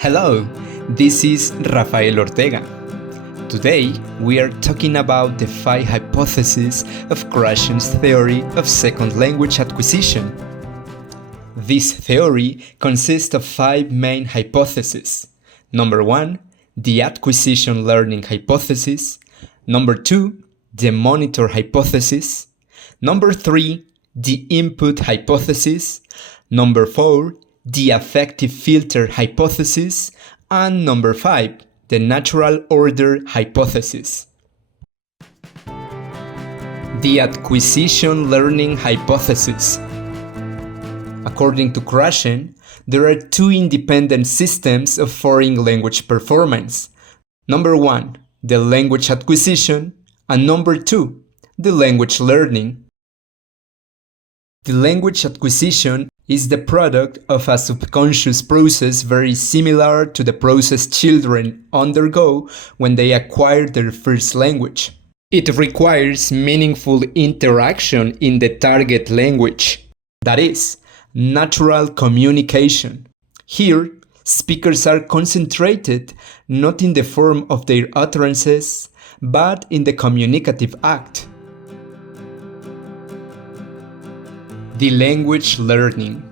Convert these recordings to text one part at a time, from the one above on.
Hello, this is Rafael Ortega. Today, we are talking about the 5 hypotheses of Krashen's theory of second language acquisition. This theory consists of 5 main hypotheses. Number 1, the acquisition learning hypothesis. Number 2, the monitor hypothesis. Number 3, the input hypothesis. Number 4, the affective filter hypothesis. And number 5, the natural order hypothesis. The acquisition learning hypothesis. According to Krashen, there are 2 independent systems of foreign language performance. Number 1, the language acquisition, and number 2, the language learning. The language acquisition is the product of a subconscious process very similar to the process children undergo when they acquire their first language. It requires meaningful interaction in the target language, that is, natural communication. Here, speakers are concentrated not in the form of their utterances, but in the communicative act. The language learning.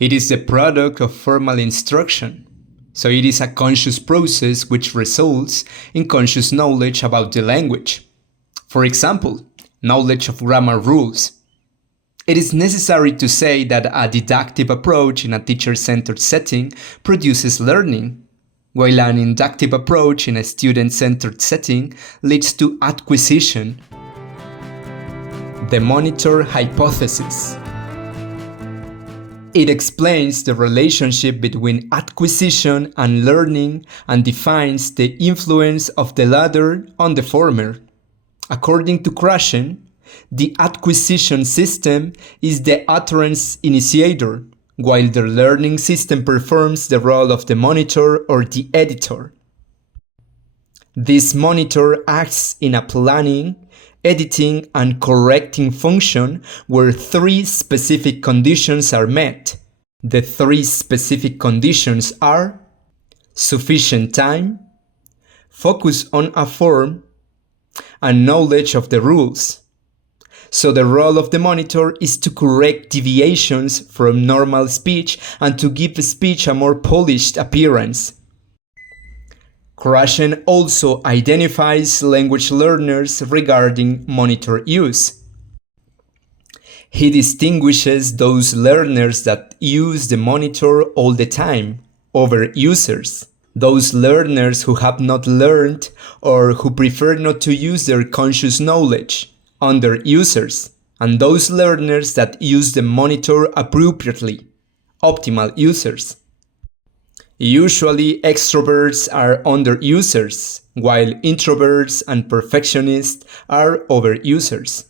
It is the product of formal instruction, so it is a conscious process which results in conscious knowledge about the language. For example, knowledge of grammar rules. It is necessary to say that a didactic approach in a teacher-centered setting produces learning, while an inductive approach in a student-centered setting leads to acquisition. The monitor hypothesis. It explains the relationship between acquisition and learning and defines the influence of the latter on the former. According to Krashen, the acquisition system is the utterance initiator, while the learning system performs the role of the monitor or the editor. This monitor acts in a planning, editing, and correcting function where 3 specific conditions are met. The 3 specific conditions are sufficient time, focus on a form, and knowledge of the rules. So the role of the monitor is to correct deviations from normal speech and to give speech a more polished appearance. Krashen also identifies language learners regarding monitor use. He distinguishes those learners that use the monitor all the time, over users. Those learners who have not learned or who prefer not to use their conscious knowledge, under users. And those learners that use the monitor appropriately, optimal users. Usually, extroverts are under-users, while introverts and perfectionists are over-users.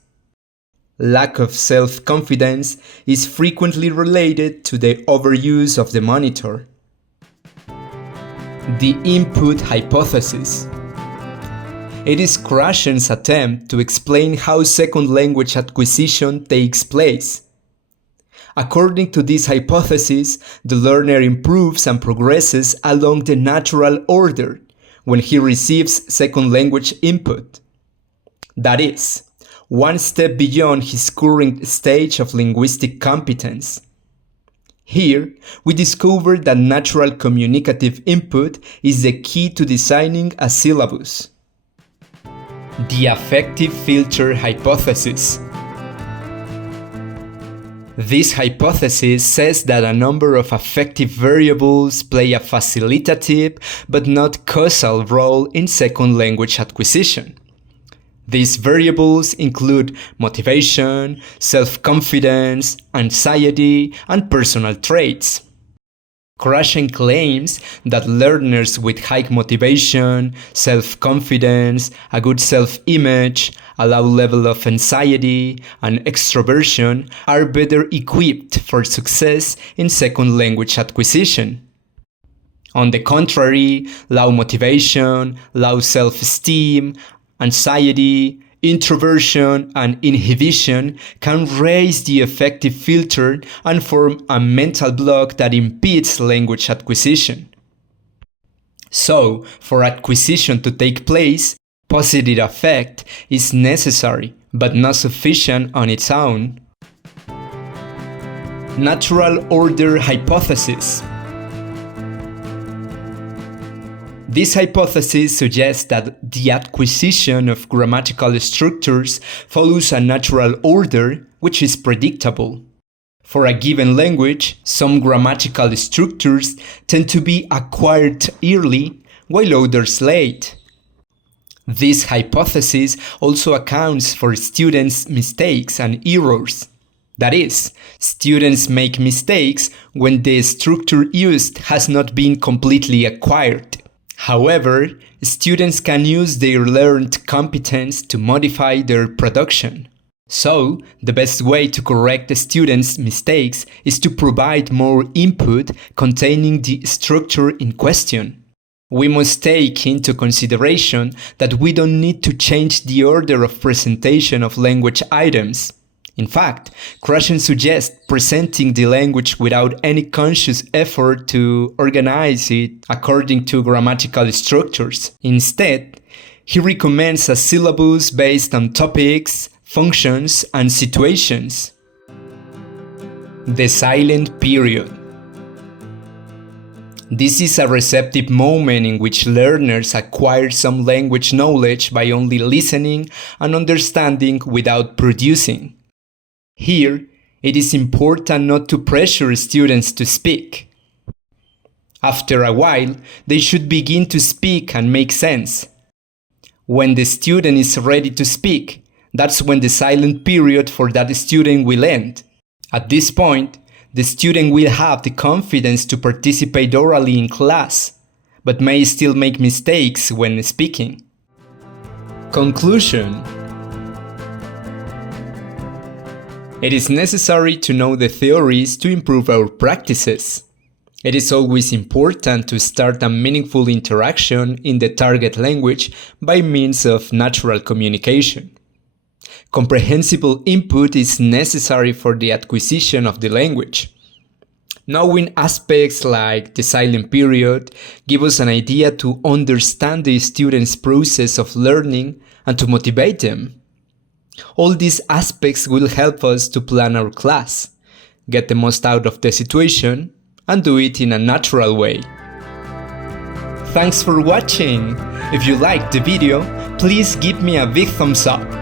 Lack of self-confidence is frequently related to the overuse of the monitor. The input hypothesis. It is Krashen's attempt to explain how second language acquisition takes place. According to this hypothesis, the learner improves and progresses along the natural order when he receives second language input. That is, one step beyond his current stage of linguistic competence. Here, we discover that natural communicative input is the key to designing a syllabus. The affective filter hypothesis. This hypothesis says that a number of affective variables play a facilitative but not causal role in second language acquisition. These variables include motivation, self-confidence, anxiety, and personal traits. Krashen claims that learners with high motivation, self-confidence, a good self-image, a low level of anxiety, and extroversion are better equipped for success in second language acquisition. On the contrary, low motivation, low self-esteem, anxiety, Introversion and inhibition can raise the affective filter and form a mental block that impedes language acquisition. So, for acquisition to take place, positive affect is necessary, but not sufficient on its own. Natural order hypothesis. This hypothesis suggests that the acquisition of grammatical structures follows a natural order which is predictable. For a given language, some grammatical structures tend to be acquired early, while others late. This hypothesis also accounts for students' mistakes and errors. That is, students make mistakes when the structure used has not been completely acquired. However, students can use their learned competence to modify their production. So, the best way to correct the students' mistakes is to provide more input containing the structure in question. We must take into consideration that we don't need to change the order of presentation of language items. In fact, Krashen suggests presenting the language without any conscious effort to organize it according to grammatical structures. Instead, he recommends a syllabus based on topics, functions, and situations. The silent period. This is a receptive moment in which learners acquire some language knowledge by only listening and understanding without producing. Here, it is important not to pressure students to speak. After a while, they should begin to speak and make sense. When the student is ready to speak, that's when the silent period for that student will end. At this point, the student will have the confidence to participate orally in class, but may still make mistakes when speaking. Conclusion. It is necessary to know the theories to improve our practices. It is always important to start a meaningful interaction in the target language by means of natural communication. Comprehensible input is necessary for the acquisition of the language. Knowing aspects like the silent period give us an idea to understand the student's process of learning and to motivate them. All these aspects will help us to plan our class, get the most out of the situation, and do it in a natural way. Thanks for watching! If you liked the video, please give me a big thumbs up.